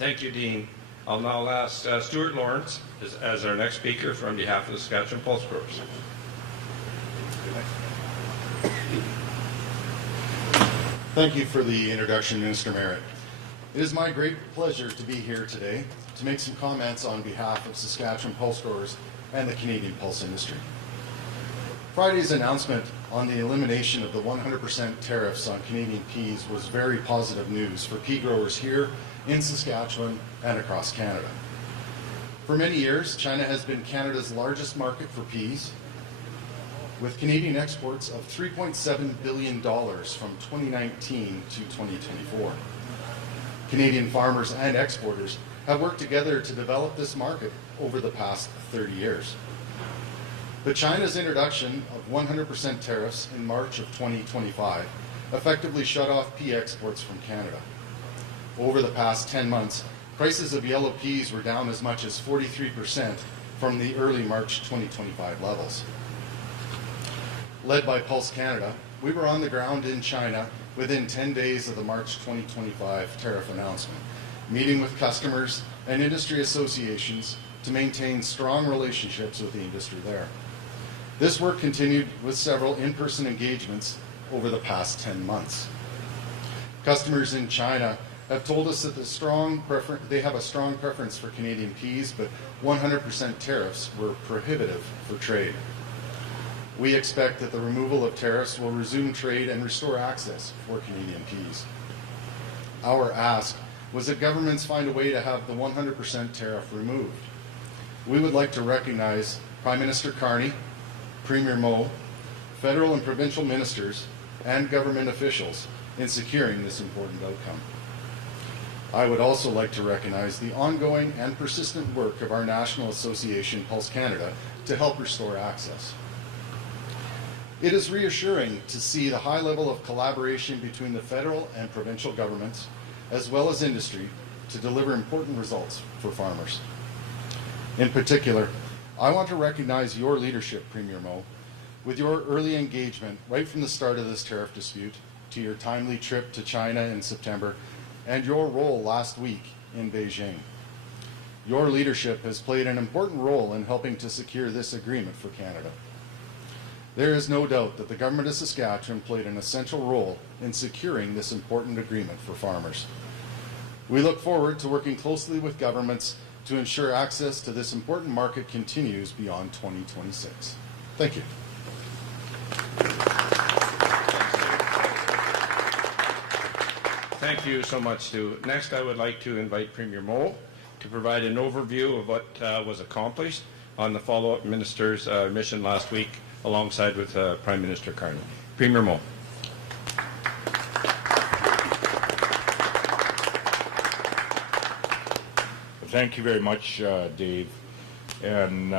Thank you, Dean. I'll now ask Stuart Lawrence as our next speaker from behalf of the Saskatchewan Pulse Growers. Thank you for the introduction, Minister Merritt. It is my great pleasure to be here today to make some comments on behalf of Saskatchewan Pulse Growers and the Canadian pulse industry. Friday's announcement on the elimination of the 100% tariffs on Canadian peas was very positive news for pea growers here in Saskatchewan and across Canada. For many years, China has been Canada's largest market for peas, with Canadian exports of $3.7 billion from 2019 to 2024. Canadian farmers and exporters have worked together to develop this market over the past 30 years. But China's introduction of 100% tariffs in March of 2025 effectively shut off pea exports from Canada. Over the past 10 months, prices of yellow peas were down as much as 43% from the early March 2025 levels. Led by Pulse Canada, we were on the ground in China within 10 days of the March 2025 tariff announcement, meeting with customers and industry associations to maintain strong relationships with the industry there. This work continued with several in-person engagements over the past 10 months. Customers in China have told us that they have a strong preference for Canadian peas, but 100% tariffs were prohibitive for trade. We expect that the removal of tariffs will resume trade and restore access for Canadian peas. Our ask was that governments find a way to have the 100% tariff removed. We would like to recognize Prime Minister Carney, Premier Moe, federal and provincial ministers, and government officials in securing this important outcome. I would also like to recognize the ongoing and persistent work of our national association, Pulse Canada, to help restore access. It is reassuring to see the high level of collaboration between the federal and provincial governments, as well as industry, to deliver important results for farmers. In particular, I want to recognize your leadership, Premier Moe, with your early engagement right from the start of this tariff dispute, to your timely trip to China in September, and your role last week in Beijing. Your leadership has played an important role in helping to secure this agreement for Canada. There is no doubt that the Government of Saskatchewan played an essential role in securing this important agreement for farmers. We look forward to working closely with governments to ensure access to this important market continues beyond 2026. Thank you. Thank you so much, Stu. Next, I would like to invite Premier Moe to provide an overview of what was accomplished on the follow-up minister's mission last week, alongside with Prime Minister Carney. Premier Moe. Thank you very much, Dave. And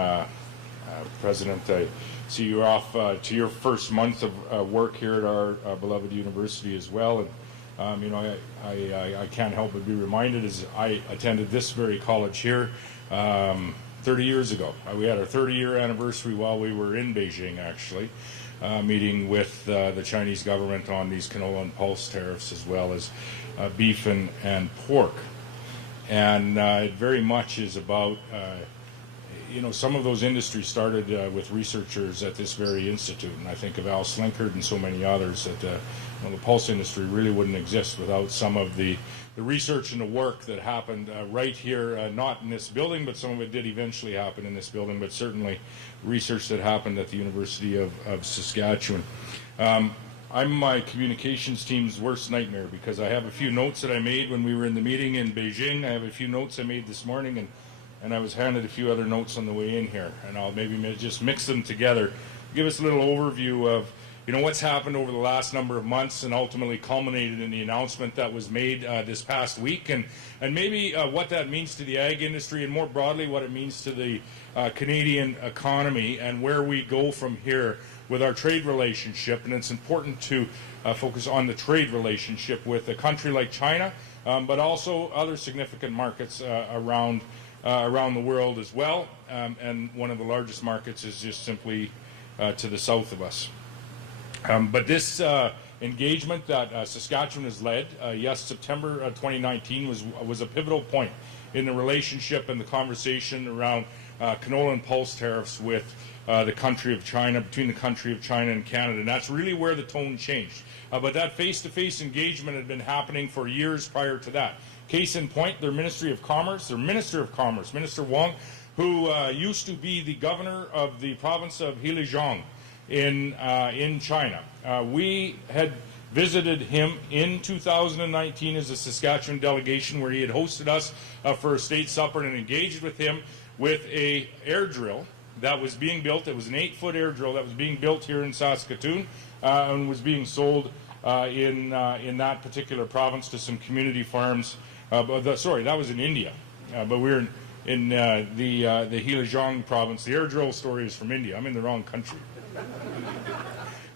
President, I see you're off to your first month of work here at our beloved university as well. And I can't help but be reminded as I attended this very college here 30 years ago. We had our 30-year anniversary while we were in Beijing, actually, meeting with the Chinese government on these canola and pulse tariffs, as well as beef and pork. And it very much is about, some of those industries started with researchers at this very institute, and I think of Al Slinkard and so many others, that the pulse industry really wouldn't exist without some of the research and the work that happened right here, not in this building, but some of it did eventually happen in this building, but certainly research that happened at the University of Saskatchewan. I'm my communications team's worst nightmare, because I have a few notes that I made when we were in the meeting in Beijing. I have a few notes I made this morning, and I was handed a few other notes on the way in here, and I'll maybe just mix them together, give us a little overview of what's happened over the last number of months, and ultimately culminated in the announcement that was made this past week, and maybe what that means to the ag industry, and more broadly what it means to the Canadian economy, and where we go from here with our trade relationship. And it's important to focus on the trade relationship with a country like China, but also other significant markets around the world as well. And one of the largest markets is just simply to the south of us. But this engagement that Saskatchewan has led. Yes, September 2019 was a pivotal point in the relationship and the conversation around canola and pulse tariffs with the country of China, between the country of China and Canada, and that's really where the tone changed. But that face-to-face engagement had been happening for years prior to that. Case in point, their Ministry of Commerce, their Minister of Commerce, Minister Wong, who used to be the governor of the province of Heilongjiang in China. We had visited him in 2019 as a Saskatchewan delegation, where he had hosted us for a state supper and engaged with him with a air drill that was being built. It was an 8-foot air drill that was being built here in Saskatoon and was being sold in that particular province to some community farms. Sorry, that was in India, but we were in the Heilongjiang province. The air drill story is from India. I'm in the wrong country.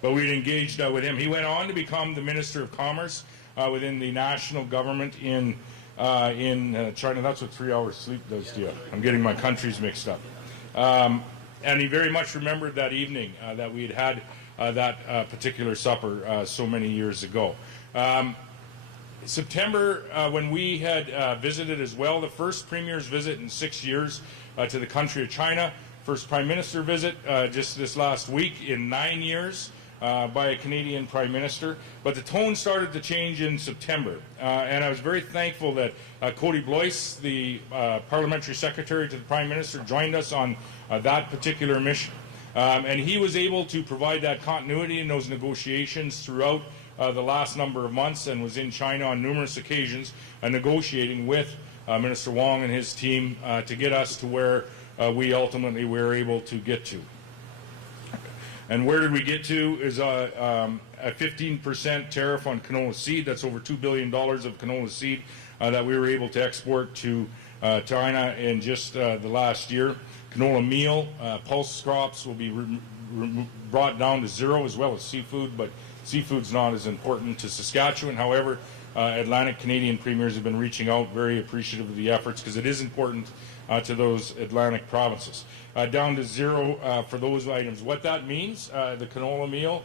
But we'd engaged with him. He went on to become the Minister of Commerce within the national government in China. That's what 3 hours sleep does to you. I'm getting my countries mixed up. And he very much remembered that evening that we had that particular supper so many years ago. September, when we had visited as well, the first Premier's visit in 6 years to the country of China, first Prime Minister visit just this last week in 9 years by a Canadian Prime Minister. But the tone started to change in September, and I was very thankful that Cody Blois, the Parliamentary Secretary to the Prime Minister, joined us on that particular mission. And he was able to provide that continuity in those negotiations throughout the last number of months, and was in China on numerous occasions negotiating with Minister Wong and his team to get us to where we ultimately were able to get to. And where did we get to is a 15% tariff on canola seed. That's over $2 billion of canola seed that we were able to export to China in just the last year. Canola meal, pulse crops will be brought down to zero, as well as seafood, but seafood's not as important to Saskatchewan. However, Atlantic Canadian premiers have been reaching out, very appreciative of the efforts, because it is important to those Atlantic provinces. Down to zero for those items. What that means, the canola meal,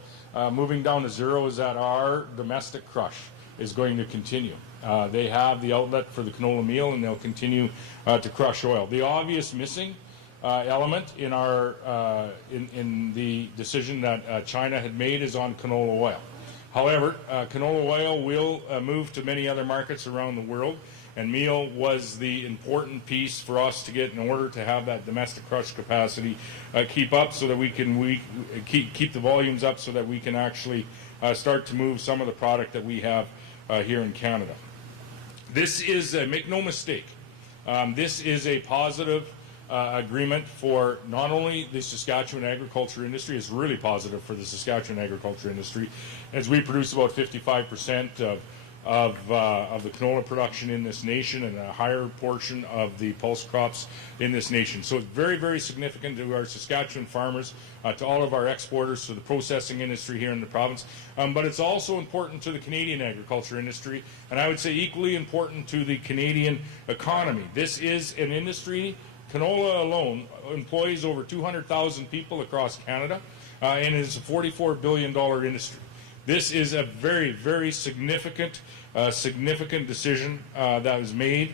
moving down to zero, is that our domestic crush is going to continue. They have the outlet for the canola meal, and they'll continue to crush oil. The obvious missing element in our in the decision that China had made is on canola oil. However, canola oil will move to many other markets around the world, and meal was the important piece for us to get in order to have that domestic crush capacity keep up, so that we can keep the volumes up, so that we can actually start to move some of the product that we have here in Canada. This is, make no mistake, this is a positive agreement for not only the Saskatchewan agriculture industry. It's really positive for the Saskatchewan agriculture industry, as we produce about 55% of the canola production in this nation, and a higher portion of the pulse crops in this nation. So it's very, very significant to our Saskatchewan farmers, to all of our exporters, to the processing industry here in the province. But it's also important to the Canadian agriculture industry, and I would say equally important to the Canadian economy. This is an industry, canola alone employs over 200,000 people across Canada, and is a $44 billion industry. This is a very, very significant decision that was made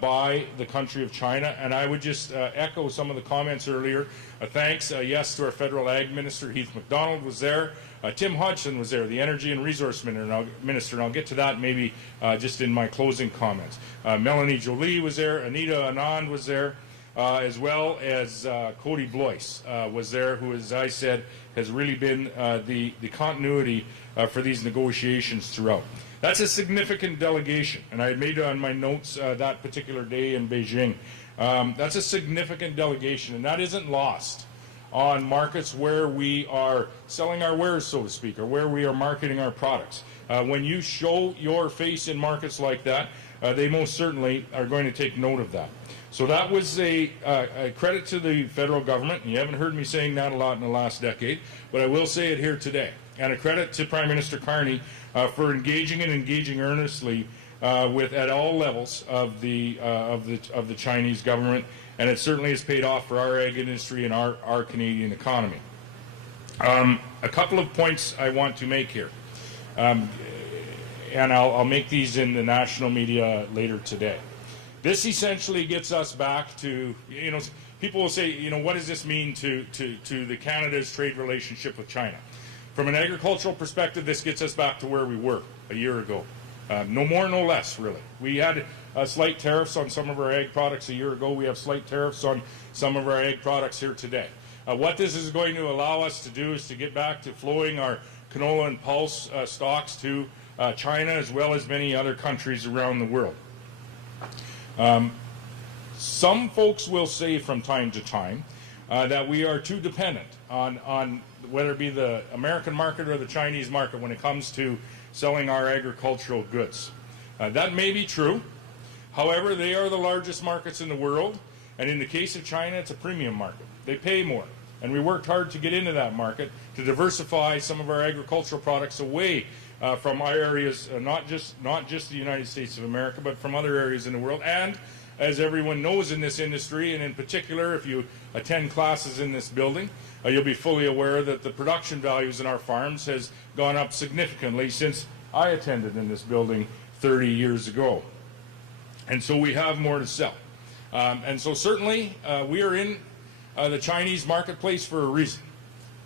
by the country of China. And I would just echo some of the comments earlier. Thanks, yes, to our federal ag minister, Heath MacDonald was there. Tim Hodgson was there, the energy and resource minister, and I'll get to that maybe just in my closing comments. Melanie Jolie was there. Anita Anand was there. As well as Cody Blois was there, who, as I said, has really been the continuity for these negotiations throughout. That's a significant delegation, and I had made on my notes that particular day in Beijing. That's a significant delegation, and that isn't lost on markets where we are selling our wares, so to speak, or where we are marketing our products. When you show your face in markets like that, they most certainly are going to take note of that. So that was a credit to the federal government, and you haven't heard me saying that a lot in the last decade, but I will say it here today. And a credit to Prime Minister Carney for engaging earnestly at all levels of the Chinese government, and it certainly has paid off for our ag industry and our Canadian economy. A couple of points I want to make here. And I'll make these in the national media later today. This essentially gets us back to, people will say, what does this mean to the Canada's trade relationship with China? From an agricultural perspective, this gets us back to where we were a year ago. No more, no less, really. We had slight tariffs on some of our ag products a year ago. We have slight tariffs on some of our ag products here today. What this is going to allow us to do is to get back to flowing our canola and pulse stocks to China, as well as many other countries around the world. Some folks will say from time to time that we are too dependent on whether it be the American market or the Chinese market when it comes to selling our agricultural goods. That may be true. However, they are the largest markets in the world, and in the case of China, it's a premium market. They pay more, and we worked hard to get into that market to diversify some of our agricultural products away from our areas, not just the United States of America, but from other areas in the world. And as everyone knows in this industry, and in particular if you attend classes in this building, you'll be fully aware that the production values in our farms has gone up significantly since I attended in this building 30 years ago. And so we have more to sell. And so certainly we are in the Chinese marketplace for a reason.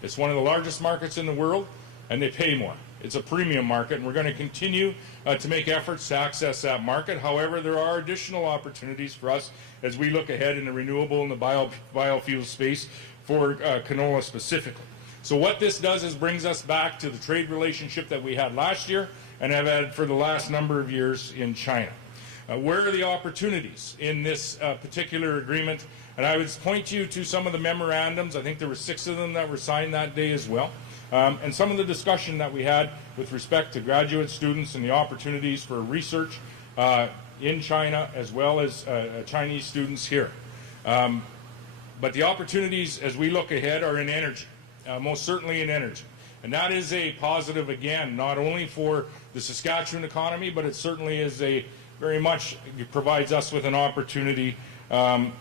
It's one of the largest markets in the world, and they pay more. It's a premium market, and we're going to continue to make efforts to access that market. However, there are additional opportunities for us as we look ahead in the renewable and the biofuel space for canola specifically. So what this does is brings us back to the trade relationship that we had last year and have had for the last number of years in China. Where are the opportunities in this particular agreement? And I would point you to some of the memorandums. I think there were 6 of them that were signed that day as well. And some of the discussion that we had with respect to graduate students and the opportunities for research in China as well as Chinese students here. But the opportunities as we look ahead are in energy, most certainly in energy. And that is a positive, again, not only for the Saskatchewan economy, but it certainly is a very much, it provides us with an opportunity to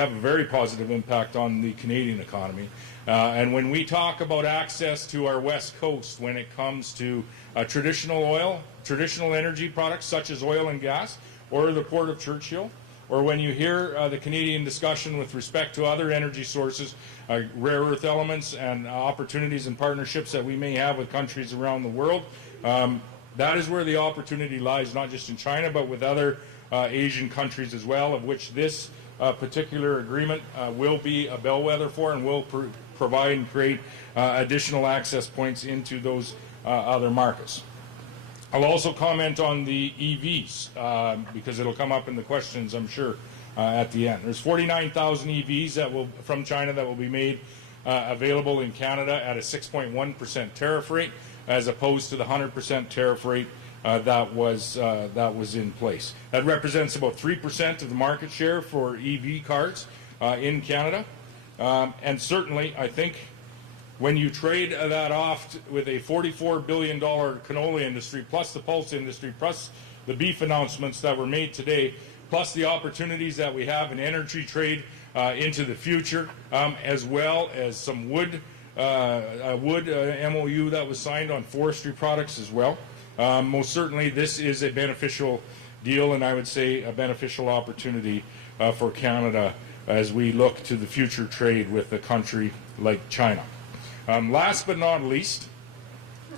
have a very positive impact on the Canadian economy. And when we talk about access to our West Coast when it comes to traditional oil, traditional energy products such as oil and gas, or the Port of Churchill, or when you hear the Canadian discussion with respect to other energy sources, rare earth elements and opportunities and partnerships that we may have with countries around the world, that is where the opportunity lies, not just in China, but with other Asian countries as well, of which this particular agreement will be a bellwether for and will provide and create additional access points into those other markets. I'll also comment on the EVs because it'll come up in the questions, I'm sure, at the end. There's 49,000 EVs that will from China that will be made available in Canada at a 6.1% tariff rate, as opposed to the 100% tariff rate that was in place. That represents about 3% of the market share for EV cars in Canada, and certainly I think when you trade that off with a $44 billion canola industry, plus the pulse industry, plus the beef announcements that were made today, plus the opportunities that we have in energy trade into the future, as well as some wood MOU that was signed on forestry products as well. Most certainly this is a beneficial deal, and I would say a beneficial opportunity for Canada as we look to the future trade with a country like China. Last but not least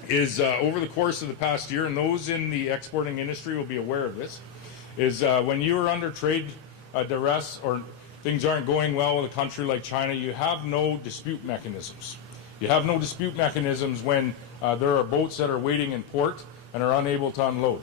is over the course of the past year, and those in the exporting industry will be aware of this, is when you are under trade duress or things aren't going well with a country like China, you have no dispute mechanisms. You have no dispute mechanisms when there are boats that are waiting in port and are unable to unload.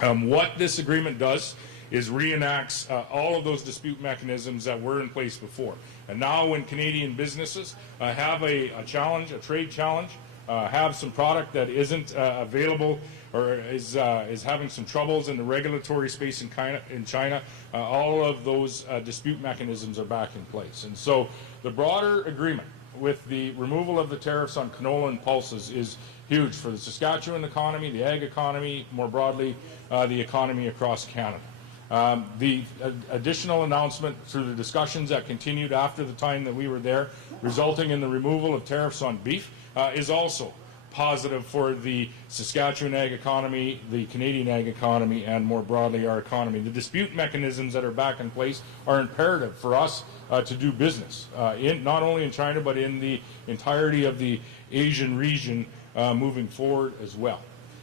What this agreement does is reenacts all of those dispute mechanisms that were in place before. And now when Canadian businesses have a challenge, a trade challenge, have some product that isn't available or is having some troubles in the regulatory space in China, all of those dispute mechanisms are back in place. And so the broader agreement with the removal of the tariffs on canola and pulses is huge for the Saskatchewan economy, the ag economy, more broadly, the economy across Canada. The additional announcement through the discussions that continued after the time that we were there, resulting in the removal of tariffs on beef, is also positive for the Saskatchewan ag economy, the Canadian ag economy, and more broadly our economy. The dispute mechanisms that are back in place are imperative for us to do business, not only in China but in the entirety of the Asian region moving forward as well.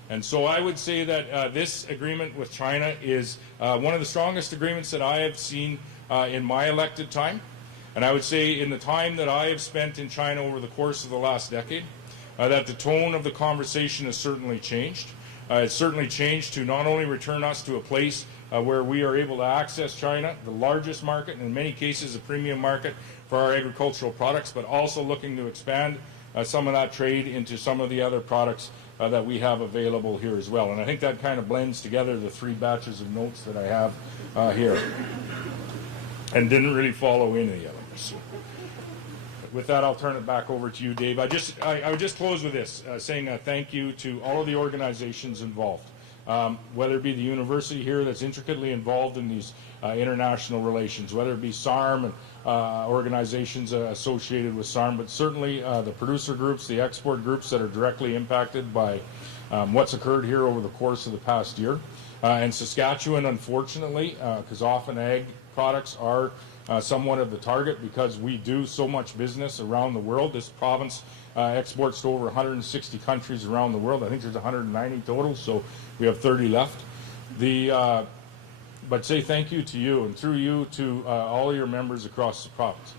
And so I would say that this agreement with China is one of the strongest agreements that I have seen in my elected time. And I would say in the time that I have spent in China over the course of the last decade, that the tone of the conversation has certainly changed. It's certainly changed to not only return us to a place where we are able to access China, the largest market, and in many cases a premium market for our agricultural products, but also looking to expand some of that trade into some of the other products that we have available here as well. And I think that kind of blends together the three batches of notes that I have here. And didn't really follow any of the others. So with that, I'll turn it back over to you, Dave. I would just close with this, saying a thank you to all of the organizations involved, whether it be the university here that's intricately involved in these international relations, whether it be SARM and organizations associated with SARM, but certainly the producer groups, the export groups that are directly impacted by what's occurred here over the course of the past year. And Saskatchewan, unfortunately, because often ag products are somewhat of the target because we do so much business around the world. This province exports to over 160 countries around the world. I think there's 190 total, so we have 30 left. But say thank you to you, and through you to all your members across the province.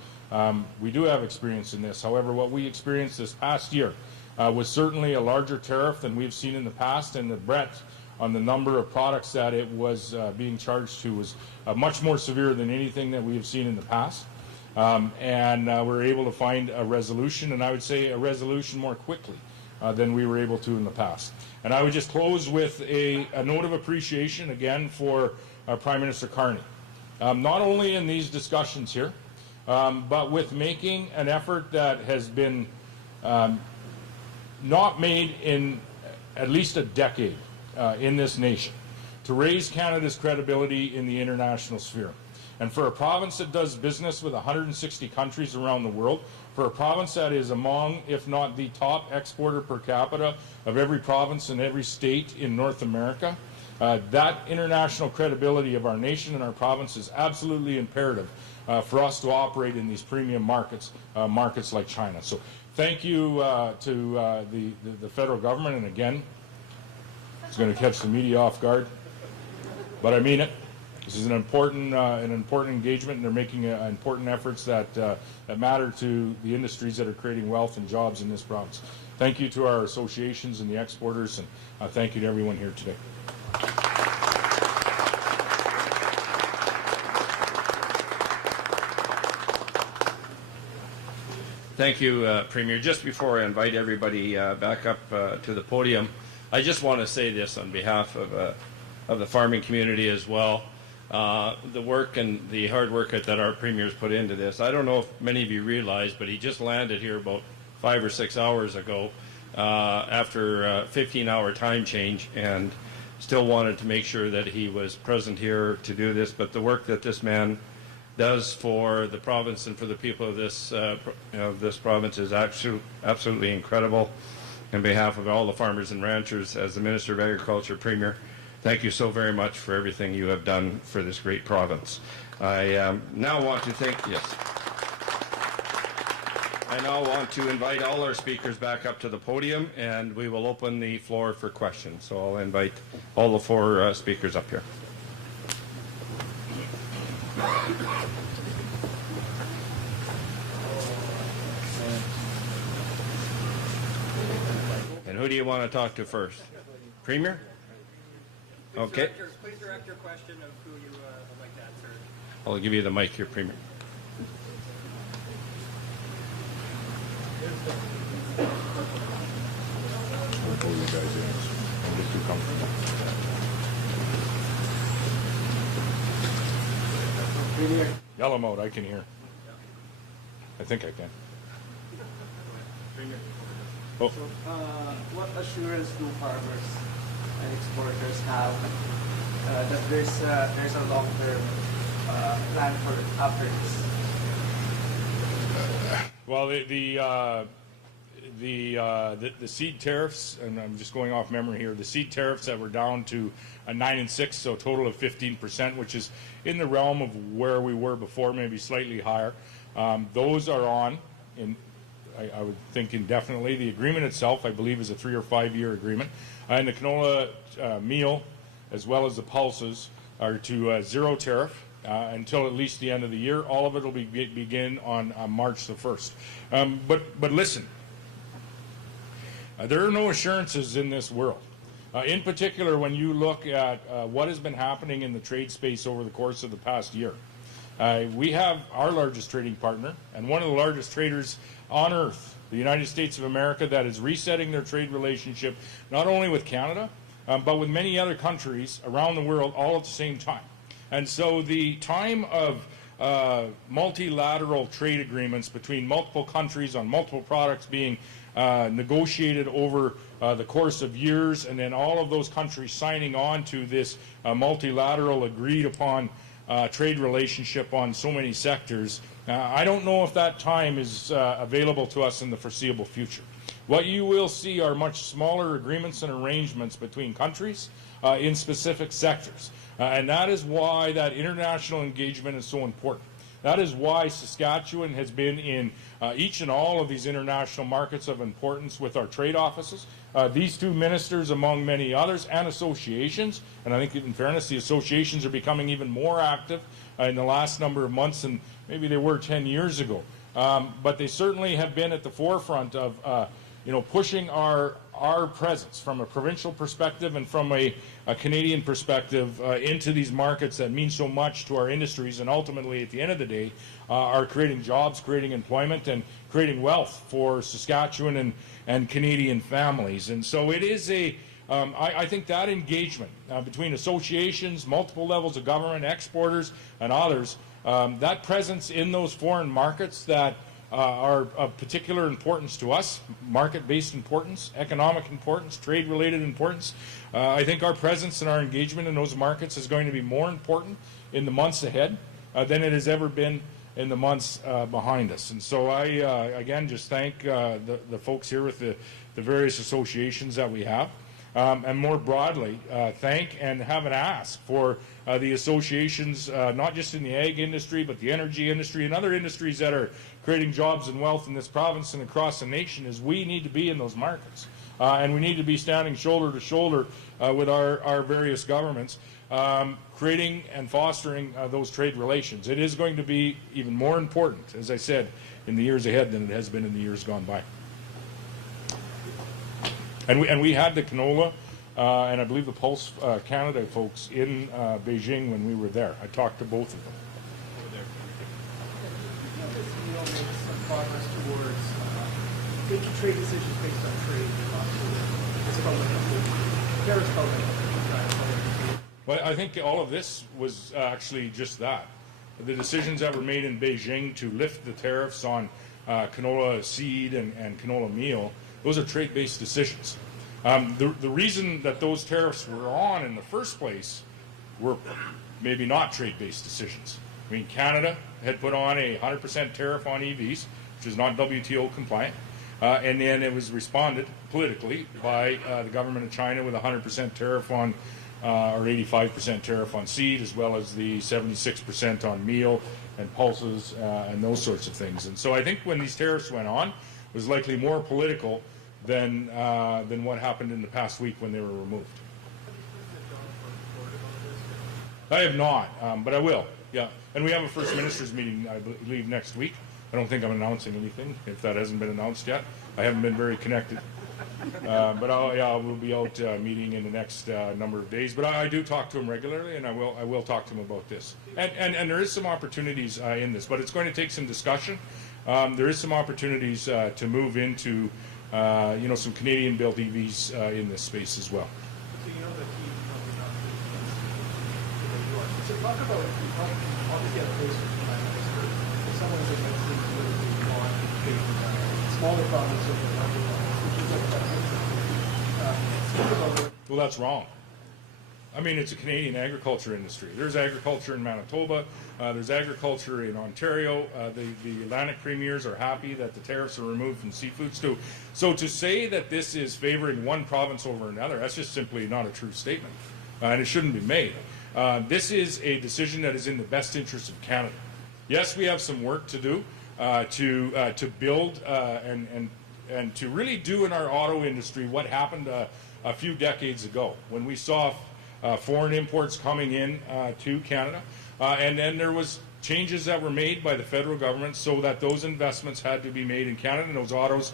We do have experience in this. However, what we experienced this past year was certainly a larger tariff than we've seen in the past, and the breadth on the number of products that it was being charged to was much more severe than anything that we have seen in the past. And we're able to find a resolution, and I would say a resolution more quickly than we were able to in the past. And I would just close with a note of appreciation again for Prime Minister Carney, not only in these discussions here, but with making an effort that has been not made in at least a decade in this nation, to raise Canada's credibility in the international sphere. And for a province that does business with 160 countries around the world, for a province that is among, if not the top exporter per capita of every province and every state in North America, that international credibility of our nation and our province is absolutely imperative for us to operate in these premium markets, markets like China. So thank you to the federal government, and again, it's going to catch the media off guard, but I mean it. This is an important engagement, and they're making important efforts that matter to the industries that are creating wealth and jobs in this province. Thank you to our associations and the exporters, and thank you to everyone here today. Thank you, Premier. Just before I invite everybody back up to the podium, I just want to say this on behalf of the farming community as well. The work and the hard work that our Premier's put into this. I don't know if many of you realize, but he just landed here about 5 or 6 hours ago after a 15-hour time change, and still wanted to make sure that he was present here to do this. But the work that this man does for the province and for the people of this province is absolutely incredible. On behalf of all the farmers and ranchers, as the Minister of Agriculture, Premier, thank you so very much for everything you have done for this great province. I now want to invite all our speakers back up to the podium, and we will open the floor for questions. So I'll invite all the 4 speakers up here. And who do you want to talk to first? Premier? Okay. Please direct your question of who you would like to answer. I'll give you the mic here, Premier. Yell them out, I can hear. I think I can. Oh. So, what assurance do farmers and exporters have that there's a long-term plan for after this? Well, the seed tariffs, and I'm just going off memory here, the seed tariffs that were down to 9 and 6, so a total of 15%, which is in the realm of where we were before, maybe slightly higher. Those are on, I would think indefinitely. The agreement itself, I believe, is a 3 or 5 year agreement. And the canola meal, as well as the pulses, are to zero tariff until at least the end of the year. All of it will begin on March the 1st. But listen, there are no assurances in this world. In particular, when you look at what has been happening in the trade space over the course of the past year. We have our largest trading partner and one of the largest traders on earth, the United States of America, that is resetting their trade relationship not only with Canada, but with many other countries around the world all at the same time. And so the time of multilateral trade agreements between multiple countries on multiple products being negotiated over the course of years, and then all of those countries signing on to this multilateral agreed upon trade relationship on so many sectors, I don't know if that time is available to us in the foreseeable future. What you will see are much smaller agreements and arrangements between countries in specific sectors. And that is why that international engagement is so important. That is why Saskatchewan has been in each and all of these international markets of importance with our trade offices. These two ministers, among many others, and associations, and I think in fairness, the associations are becoming even more active in the last number of months than maybe they were 10 years ago. But they certainly have been at the forefront of pushing our presence from a provincial perspective and from a Canadian perspective into these markets that mean so much to our industries, and ultimately at the end of the day are creating jobs, creating employment, and creating wealth for Saskatchewan and Canadian families. And so it is I think that engagement between associations, multiple levels of government, exporters, and others, that presence in those foreign markets that are of particular importance to us, market-based importance, economic importance, trade-related importance. I think our presence and our engagement in those markets is going to be more important in the months ahead than it has ever been in the months behind us. And so I, again, just thank the folks here with the various associations that we have. And more broadly, thank and have an ask for the associations, not just in the ag industry, but the energy industry and other industries that are creating jobs and wealth in this province and across the nation, is we need to be in those markets. And we need to be standing shoulder to shoulder with our various governments, creating and fostering those trade relations. It is going to be even more important, as I said, in the years ahead than it has been in the years gone by. And we had the canola and I believe the Pulse Canada folks in Beijing when we were there. I talked to both of them. This deal makes some progress towards making trade decisions based on trade and not as about like tariffs about. Well, I think all of this was actually just that. The decisions that were made in Beijing to lift the tariffs on canola seed and canola meal, those are trade-based decisions. The reason that those tariffs were on in the first place were maybe not trade-based decisions. I mean, Canada had put on a 100% tariff on EVs, which is not WTO compliant, and then it was responded politically by the government of China with a 100% tariff on, or 85% tariff on seed, as well as the 76% on meal and pulses and those sorts of things. And so I think when these tariffs went on, it was likely more political than what happened in the past week when they were removed. I have not, but I will. Yeah, and we have a First Ministers meeting, I believe, next week. I don't think I'm announcing anything if that hasn't been announced yet. I haven't been very connected, but we'll be out meeting in the next number of days. But I do talk to him regularly, and I will talk to him about this. And there is some opportunities in this, but it's going to take some discussion. There is some opportunities to move into some Canadian-built EVs in this space as well. So you know the key company not the U.S. So talk about obviously at a place if someone's against the politically on a smaller province over larger province, which is like that. Well, that's wrong. I mean, it's a Canadian agriculture industry. There's agriculture in Manitoba. There's agriculture in Ontario. The Atlantic premiers are happy that the tariffs are removed from seafoods too. So to say that this is favoring one province over another, that's just simply not a true statement, and it shouldn't be made. This is a decision that is in the best interest of Canada. Yes, we have some work to do to build and to really do in our auto industry what happened a few decades ago when we saw foreign imports coming in to Canada, and then there was changes that were made by the federal government so that those investments had to be made in Canada, and those autos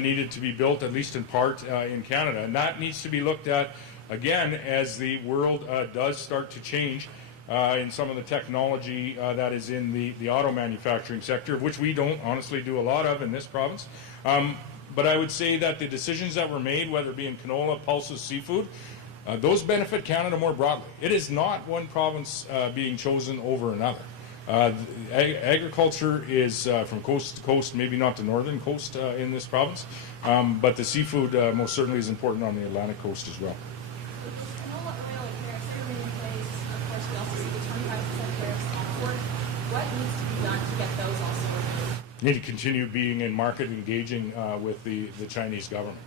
needed to be built, at least in part, in Canada. And that needs to be looked at again as the world does start to change in some of the technology that is in the auto manufacturing sector, of which we don't honestly do a lot of in this province. But I would say that the decisions that were made, whether it be in canola, pulses, seafood, those benefit Canada more broadly. It is not one province being chosen over another. Agriculture is from coast to coast, maybe not the northern coast in this province, but the seafood most certainly is important on the Atlantic coast as well. Canola oil tariffs remain in place. Of course, we also see the 25% tariffs on pork. What needs to be done to get those also removed? Need to continue being in market engaging with the Chinese government.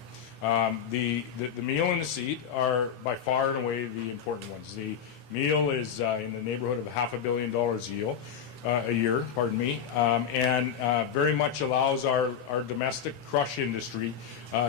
The meal and the seed are by far and away the important ones. The meal is in the neighborhood of $500 million a year, and very much allows our domestic crush industry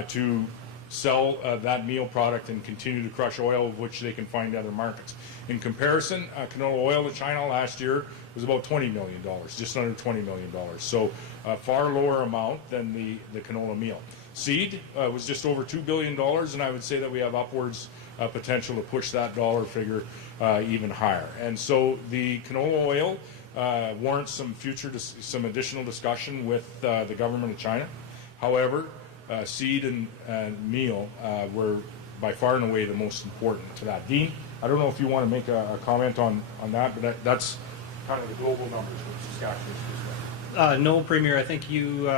to sell that meal product and continue to crush oil, which they can find other markets. In comparison, canola oil to China last year was about $20 million, just under $20 million. So a far lower amount than the canola meal. Seed was just over $2 billion, and I would say that we have upwards potential to push that dollar figure even higher. And so the canola oil warrants some additional discussion with the government of China. However, seed and meal were by far and away the most important to that. Dean, I don't know if you want to make a comment on that, but that's kind of the global numbers with Saskatchewan's perspective. No, Premier, I think you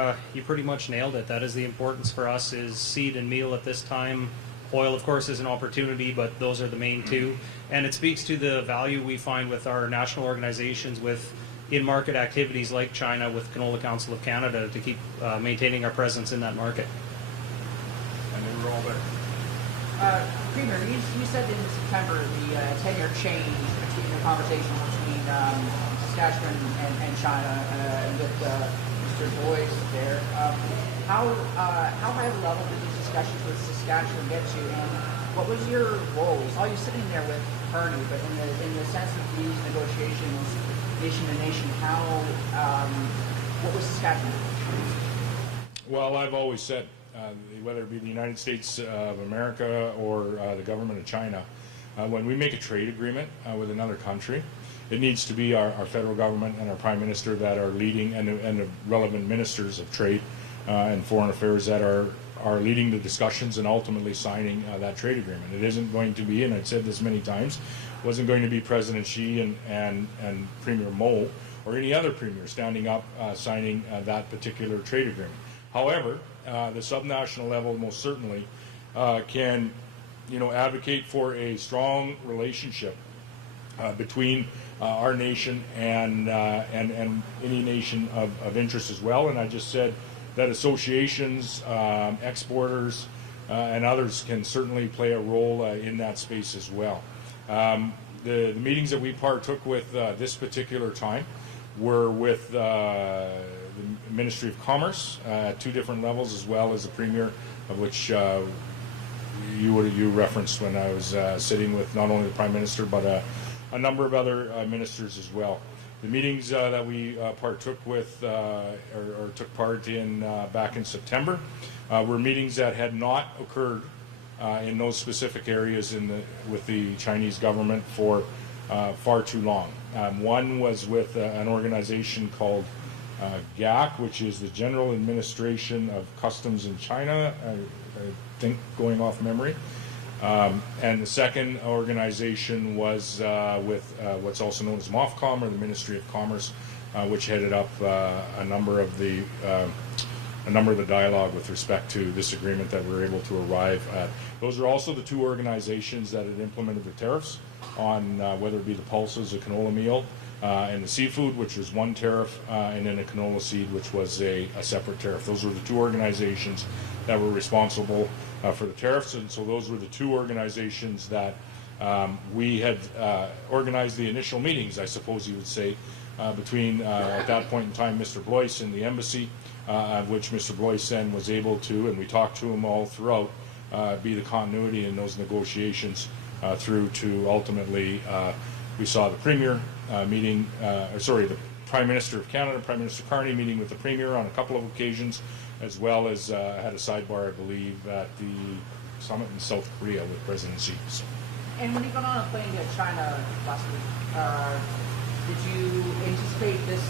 pretty much nailed it. That is the importance for us is seed and meal at this time. Oil, of course, is an opportunity, but those are the main two. And it speaks to the value we find with our national organizations with in-market activities like China with Canola Council of Canada to keep maintaining our presence in that market. And they were all there. Premier, you said in September the tenure changed between the conversation between Saskatchewan and China with Mr. Boyce there. How high of a level did these discussions with Saskatchewan get to, and what was your role? We saw you sitting there with Kearney, but in the sense of these negotiations, nation to nation, what was Saskatchewan? Well, I've always said, whether it be the United States of America or the government of China, when we make a trade agreement with another country, it needs to be our federal government and our Prime Minister that are leading, and the relevant ministers of trade and foreign affairs that are leading the discussions and ultimately signing that trade agreement. It isn't going to be, and I've said this many times, wasn't going to be President Xi and Premier Moe or any other premier standing up signing that particular trade agreement. However, the subnational level most certainly can, advocate for a strong relationship between our nation and any nation of interest as well. And I just said that associations, exporters, and others can certainly play a role in that space as well. The meetings that we partook with this particular time were with the Ministry of Commerce at two different levels, as well as the Premier, of which you referenced when I was sitting with not only the Prime Minister but a number of other ministers as well. The meetings that we partook with or took part in back in September were meetings that had not occurred in those specific areas with the Chinese government for far too long. One was with an organization called GAC, which is the General Administration of Customs in China, I think, going off memory. And the second organization was with what's also known as MOFCOM, or the Ministry of Commerce, which headed up a number of the a number of the dialogue with respect to this agreement that we're able to arrive at. Those are also the two organizations that had implemented the tariffs on whether it be the pulses, the canola meal, and the seafood, which was one tariff, and then the canola seed, which was a separate tariff. Those were the two organizations that were responsible for the tariffs, and so those were the two organizations that we had organized the initial meetings, I suppose you would say, between, at that point in time, Mr. Blois and the embassy, of which Mr. Blois then was able to, and we talked to him all throughout, be the continuity in those negotiations through to ultimately we saw the Premier meeting, the Prime Minister of Canada, Prime Minister Carney, meeting with the Premier on a couple of occasions, as well as had a sidebar, I believe, at the summit in South Korea with President Xi. So. And when you got on a plane to China last week, did you anticipate this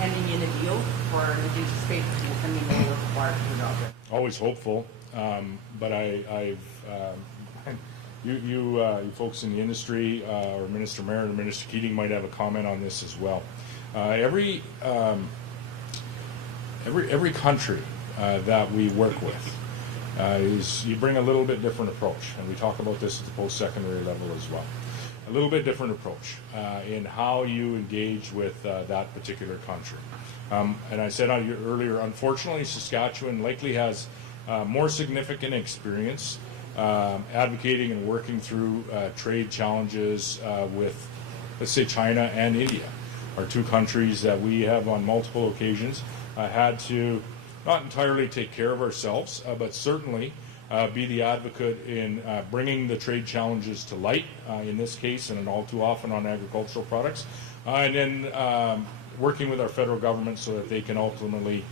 ending in a deal, or did you anticipate ending more required to the job? Always hopeful, but I've you folks in the industry, or Minister Merritt or Minister Keating might have a comment on this as well. Every country that we work with is you bring a little bit different approach, and we talk about this at the post-secondary level as well. A little bit different approach in how you engage with that particular country. And I said earlier, unfortunately, Saskatchewan likely has more significant experience advocating and working through trade challenges with, let's say, China and India, are two countries that we have on multiple occasions had to not entirely take care of ourselves, but certainly be the advocate in bringing the trade challenges to light, in this case, and all too often on agricultural products, and then working with our federal government so that they can ultimately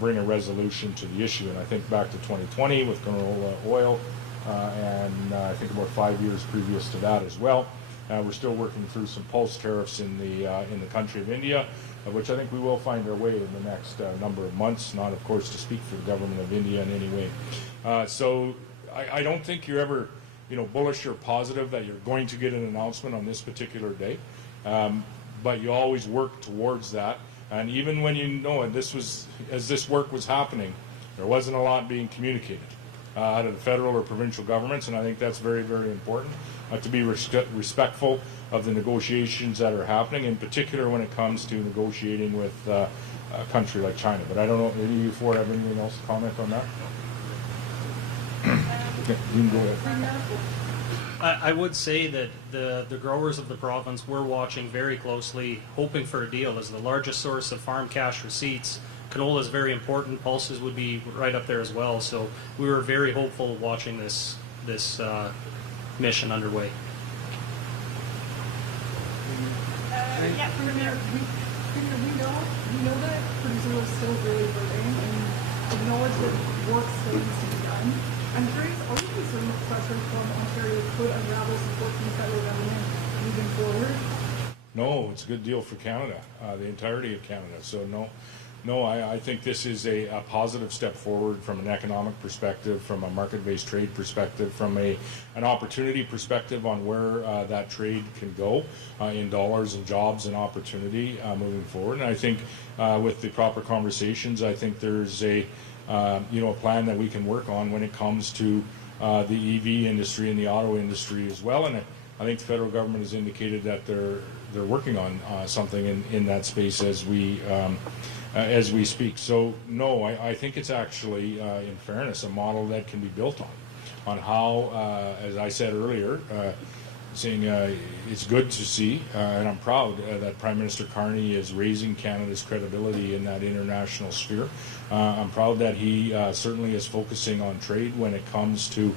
bring a resolution to the issue. And I think back to 2020 with canola oil, and I think about 5 years previous to that as well. We're still working through some pulse tariffs in the country of India, which I think we will find our way in the next number of months, not of course to speak for the government of India in any way. So I don't think you're ever bullish or positive that you're going to get an announcement on this particular day, but you always work towards that. And even when and as this work was happening, there wasn't a lot being communicated out of the federal or provincial governments, and I think that's very, very important to be respectful of the negotiations that are happening, in particular when it comes to negotiating with a country like China. But I don't know, any of you four have anything else to comment on that? Okay, you can go ahead. I would say that the growers of the province were watching very closely, hoping for a deal. As the largest source of farm cash receipts, canola is very important. Pulses would be right up there as well. So we were very hopeful watching this mission underway. Yeah, from the mayor. We know that producers are still really hurting and acknowledge that work still needs to be done. I'm curious, are you concerned that pressure from Ontario could unravel support from the federal government moving forward? No, it's a good deal for Canada, the entirety of Canada. So no, I think this is a positive step forward from an economic perspective, from a market-based trade perspective, from an opportunity perspective on where that trade can go in dollars and jobs and opportunity moving forward. And I think with the proper conversations, I think there's a plan that we can work on when it comes to the EV industry and the auto industry as well. And I think the federal government has indicated that they're working on something in that space as we speak. So no, I think it's actually, in fairness, a model that can be built on how, as I said earlier, saying it's good to see, and I'm proud that Prime Minister Carney is raising Canada's credibility in that international sphere. I'm proud that he certainly is focusing on trade when it comes to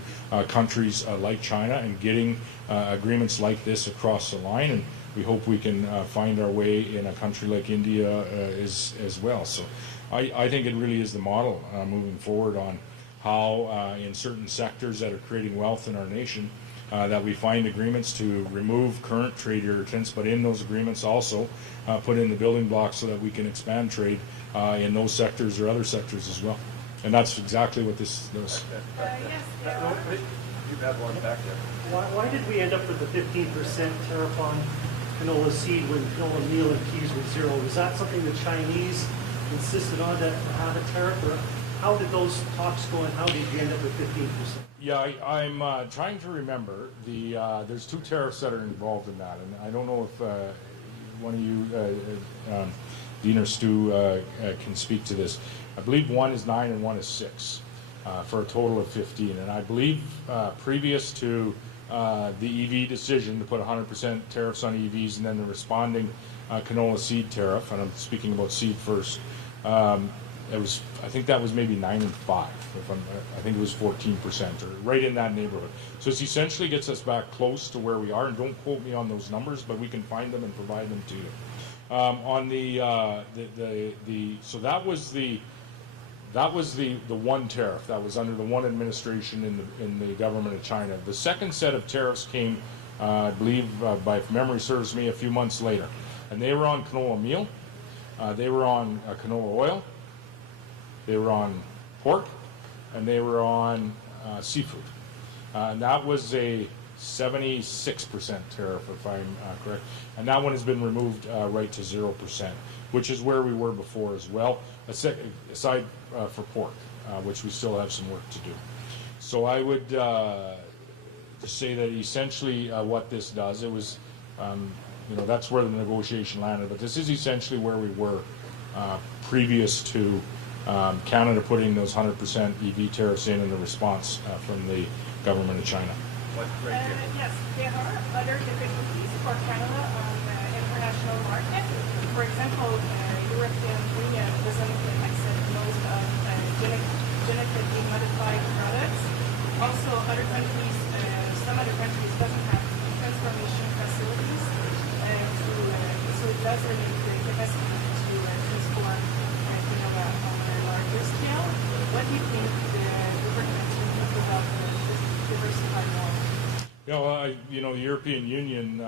countries like China and getting agreements like this across the line. And we hope we can find our way in a country like India as well. So I think it really is the model moving forward on how in certain sectors that are creating wealth in our nation, that we find agreements to remove current trade irritants, but in those agreements also put in the building blocks so that we can expand trade in those sectors or other sectors as well. And that's exactly what this does. Yes, You have one back there. Why did we end up with the 15% tariff on canola seed when canola meal and peas were zero? Was that something the Chinese insisted on to have a tariff? Or how did those talks go and how did you end up with 15%? Yeah, I'm trying to remember. There's two tariffs that are involved in that, and I don't know if one of you, Dean or Stu, can speak to this. I believe one is 9 and one is 6, for a total of 15. And I believe previous to the EV decision to put 100% tariffs on EVs and then the responding canola seed tariff, and I'm speaking about seed first. I think that was maybe 9 and 5. I think it was 14%, or right in that neighborhood. So it essentially gets us back close to where we are. And don't quote me on those numbers, but we can find them and provide them to you. So that was the one tariff that was under the one administration in the government of China. The second set of tariffs came, I believe, if memory serves me, a few months later, and they were on canola meal, they were on canola oil, they were on pork, and they were on seafood. And that was a 76% tariff, if I'm correct. And that one has been removed right to 0%, which is where we were before as well, aside for pork, which we still have some work to do. So I would just say that essentially what this does, it was, that's where the negotiation landed, but this is essentially where we were previous to Canada putting those 100% EV tariffs in the response from the government of China. Yes, there are other difficulties for Canada on the international market. For example, European Union doesn't accept most of genetically modified products. Also, other countries, some other countries doesn't have transformation facilities, so it does limit the capacity to transform canola on a larger scale. What do you think the government will do about diversify more? The European Union,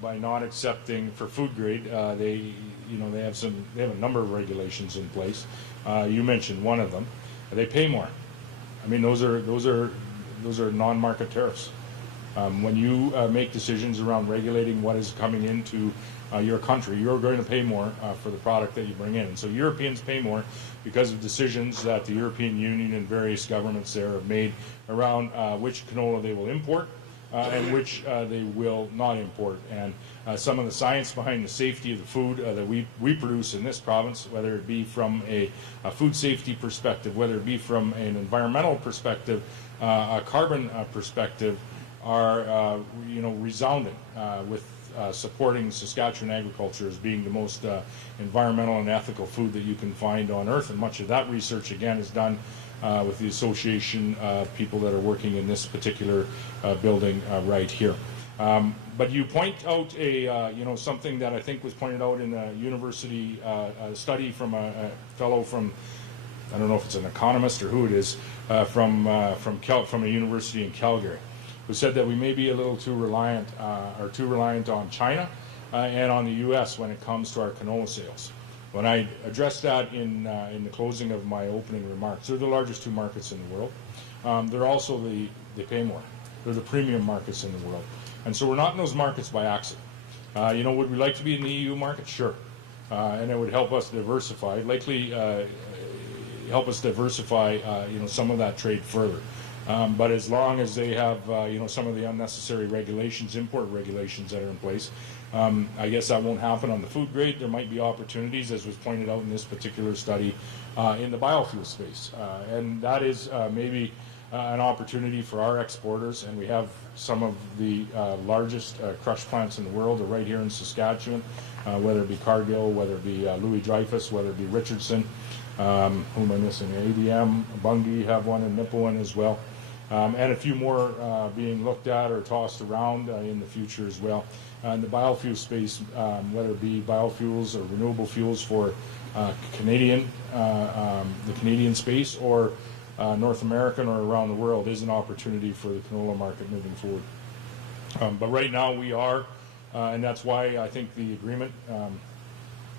by not accepting for food grade, they have a number of regulations in place. You mentioned one of them. They pay more. I mean, those are non-market tariffs. When you make decisions around regulating what is coming into your country, you're going to pay more for the product that you bring in. And so Europeans pay more because of decisions that the European Union and various governments there have made around which canola they will import and which they will not import. And some of the science behind the safety of the food that we produce in this province, whether it be from a food safety perspective, whether it be from an environmental perspective, a carbon perspective, are resounding with supporting Saskatchewan agriculture as being the most environmental and ethical food that you can find on earth. And much of that research, again, is done with the association people that are working in this particular building right here. But you point out something that I think was pointed out in a university study from a fellow from, I don't know if it's an economist or who it is, from a university in Calgary, who said that we may be a little too reliant on China and on the U.S. when it comes to our canola sales. When I addressed that in the closing of my opening remarks, they're the largest two markets in the world. They're also they pay more. They're the premium markets in the world. And so we're not in those markets by accident. Would we like to be in the EU market? Sure. And it would help us diversify, likely help us diversify, some of that trade further. But as long as they have, some of the unnecessary regulations, import regulations that are in place, I guess that won't happen on the food grade. There might be opportunities, as was pointed out in this particular study, in the biofuel space. And that is maybe an opportunity for our exporters. And we have some of the largest crush plants in the world are right here in Saskatchewan, whether it be Cargill, whether it be Louis Dreyfus, whether it be Richardson. Who am I missing? ADM, Bunge have one, and Nipawin as well. And a few more being looked at or tossed around in the future as well. In the biofuel space, whether it be biofuels or renewable fuels for the Canadian space or North American or around the world, is an opportunity for the canola market moving forward. But right now we are, and that's why I think the agreement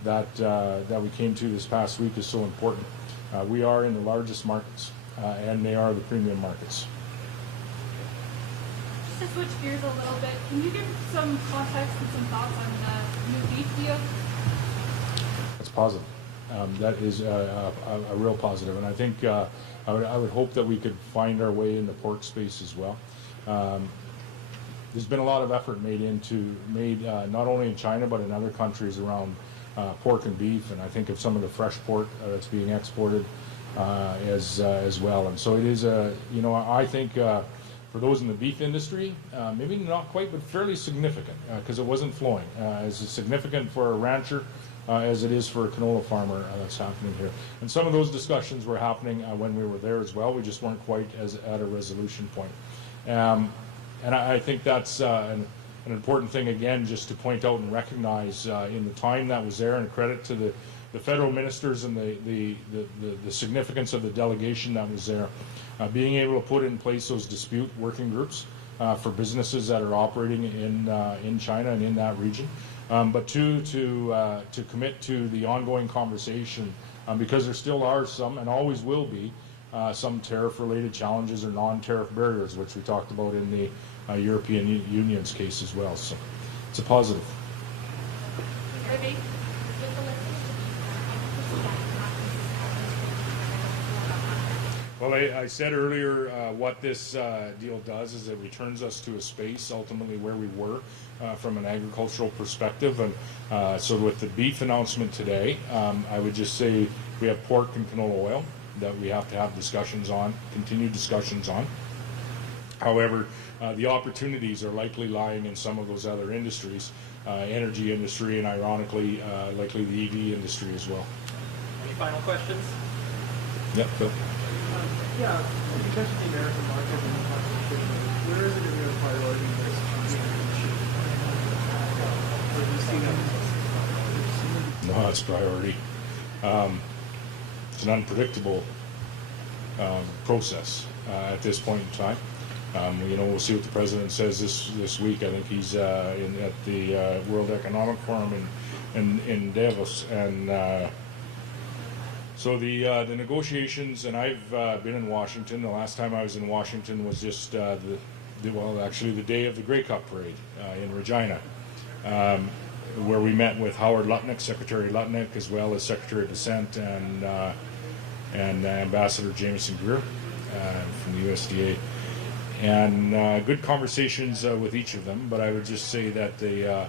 that we came to this past week is so important. We are in the largest markets, and they are the premium markets. Just to switch gears a little bit, can you give some context and some thoughts on the new beef deal? That's positive. That is a real positive, and I think I would hope that we could find our way in the pork space as well. There's been a lot of effort made not only in China but in other countries around pork and beef, and I think of some of the fresh pork that's being exported as well. And so it is I think for those in the beef industry, maybe not quite, but fairly significant because it wasn't flowing. As significant for a rancher as it is for a canola farmer that's happening here. And some of those discussions were happening when we were there as well. We just weren't quite at a resolution point. And I think that's an important thing, again, just to point out and recognize in the time that was there, and credit to the federal ministers and the significance of the delegation that was there, being able to put in place those dispute working groups for businesses that are operating in China and in that region, but to commit to the ongoing conversation, because there still are some, and always will be, some tariff-related challenges or non-tariff barriers, which we talked about in the European Union's case as well. So it's a positive. Well, I said earlier what this deal does is it returns us to a space ultimately where we were from an agricultural perspective. And so with the beef announcement today, I would just say we have pork and canola oil that we have to have discussions on, continued discussions on. However, the opportunities are likely lying in some of those other industries, energy industry, and ironically, likely the EV industry as well. Any final questions? Yep, Phil. Yeah, you mentioned the American market and the competition. Where is it in your priority list on the issue? Or do you see that? No, it's priority. It's an unpredictable process at this point in time. We'll see what the president says this week. I think he's at the World Economic Forum in Davos, and so the negotiations. And I've been in Washington. The last time I was in Washington was just the day of the Grey Cup parade in Regina, where we met with Howard Lutnick, Secretary Lutnick, as well as Secretary of Descent and Ambassador Jameson Greer from the USDA. And good conversations with each of them, but I would just say that they,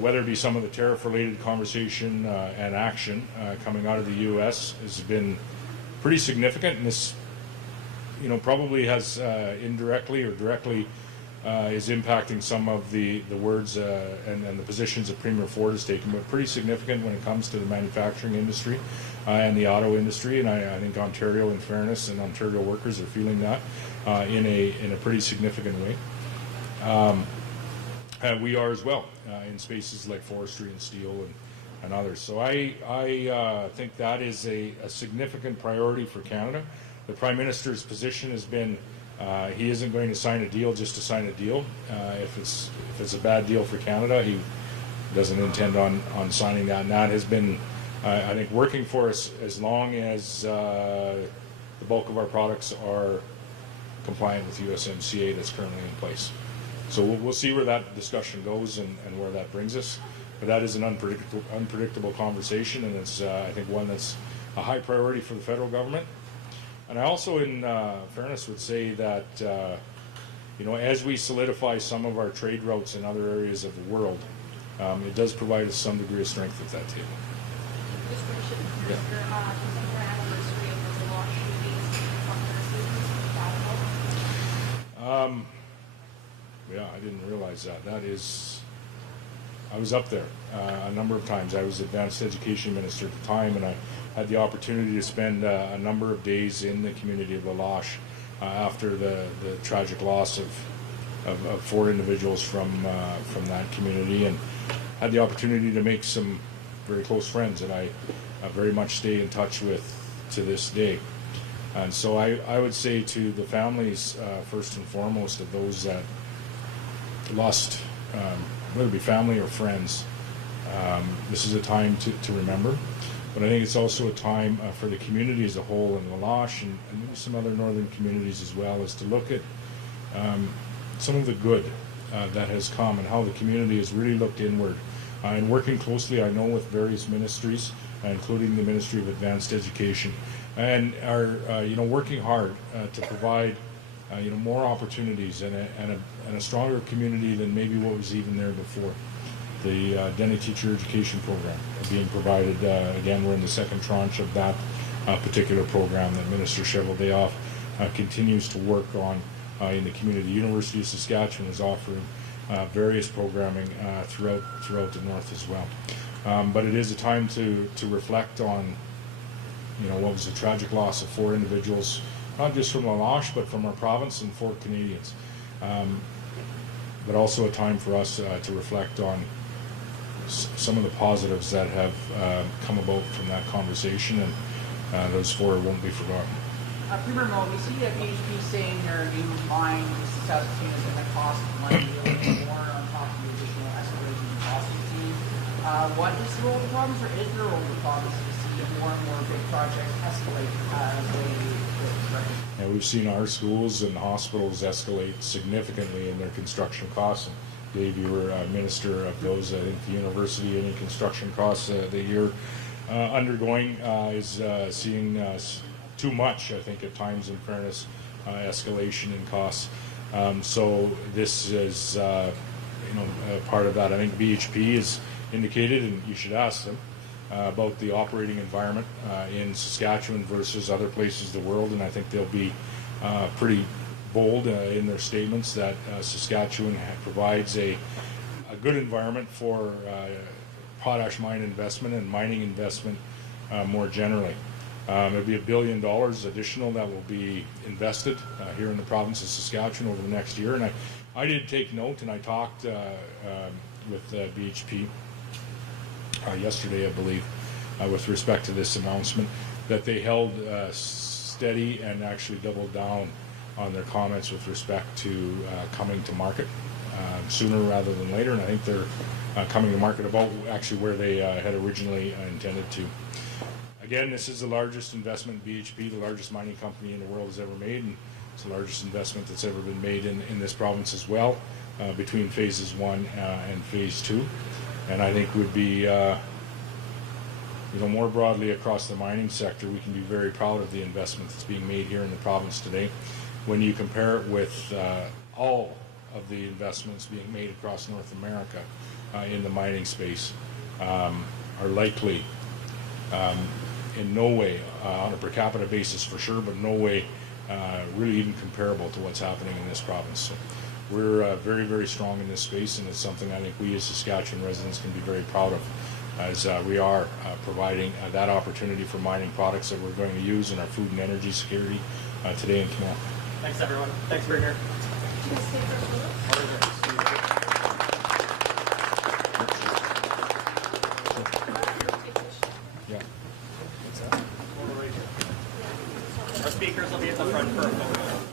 whether it be some of the tariff-related conversation and action coming out of the U.S. has been pretty significant, and this, probably has indirectly or directly is impacting some of the words and the positions that Premier Ford has taken, but pretty significant when it comes to the manufacturing industry and the auto industry. And I think Ontario, in fairness, and Ontario workers are feeling that in a pretty significant way. We are as well in spaces like forestry and steel and others. So I think that is a significant priority for Canada. The Prime Minister's position has been he isn't going to sign a deal just to sign a deal. If it's a bad deal for Canada, he doesn't intend on signing that. And that has been, I think, working for us as long as the bulk of our products are compliant with USMCA that's currently in place. So we'll see where that discussion goes and where that brings us. But that is an unpredictable conversation, and it's I think one that's a high priority for the federal government. And I also, in fairness, would say that as we solidify some of our trade routes in other areas of the world, it does provide us some degree of strength at that table. Yeah, I didn't realize that. I was up there a number of times. I was advanced education minister at the time, and I had the opportunity to spend a number of days in the community of La Loche after the tragic loss of 4 individuals from that community, and had the opportunity to make some very close friends that I very much stay in touch with to this day. And so I would say to the families, first and foremost, of those that lost, whether it be family or friends, this is a time to remember. But I think it's also a time for the community as a whole in La Loche and maybe some other northern communities as well, is to look at some of the good that has come and how the community has really looked inward. And working closely, I know, with various ministries including the Ministry of Advanced Education, and are working hard to provide more opportunities and a stronger community than maybe what was even there before. The Denny Teacher Education Program being provided, again, we're in the second tranche of that particular program that Minister Cheveldayoff continues to work on in the community. University of Saskatchewan is offering various programming throughout the north as well. But it is a time to reflect on what was the tragic loss of 4 individuals, not just from La Loche, but from our province and 4 Canadians. But also a time for us to reflect on some of the positives that have come about from that conversation, and those 4 won't be forgotten. Premier Moe, we see that BHP saying their new mine in Saskatchewan is going to cost $1 million more on top of the additional escalation in costs we've seen. What is the role of the province, or is there a role of the province to see more and more big projects escalate as they get ready? And we've seen our schools and hospitals escalate significantly in their construction costs. And Dave, you were minister of those. I think the university, any construction costs that you're undergoing is seeing too much, I think, at times, in fairness, escalation in costs. So this is, part of that. I think BHP is indicated, and you should ask them about the operating environment in Saskatchewan versus other places in the world, and I think they'll be pretty bold in their statements that Saskatchewan provides a good environment for potash mine investment and mining investment more generally. It'll be $1 billion additional that will be invested here in the province of Saskatchewan over the next year, and I did take note, and I talked with BHP yesterday, I believe, with respect to this announcement, that they held steady and actually doubled down on their comments with respect to coming to market sooner rather than later, and I think they're coming to market about actually where they had originally intended to. Again, this is the largest investment BHP, the largest mining company in the world, has ever made, and it's the largest investment that's ever been made in this province as well, between phases 1 and phase 2. And I think would be, more broadly across the mining sector, we can be very proud of the investment that's being made here in the province today. When you compare it with all of the investments being made across North America in the mining space, are likely in no way, on a per capita basis for sure, but no way really even comparable to what's happening in this province. So we're very, very strong in this space, and it's something I think we as Saskatchewan residents can be very proud of, as we are providing that opportunity for mining products that we're going to use in our food and energy security today and tomorrow. Thanks, everyone. Thanks, Premier. Yeah. Our speakers will be at the front for a photo.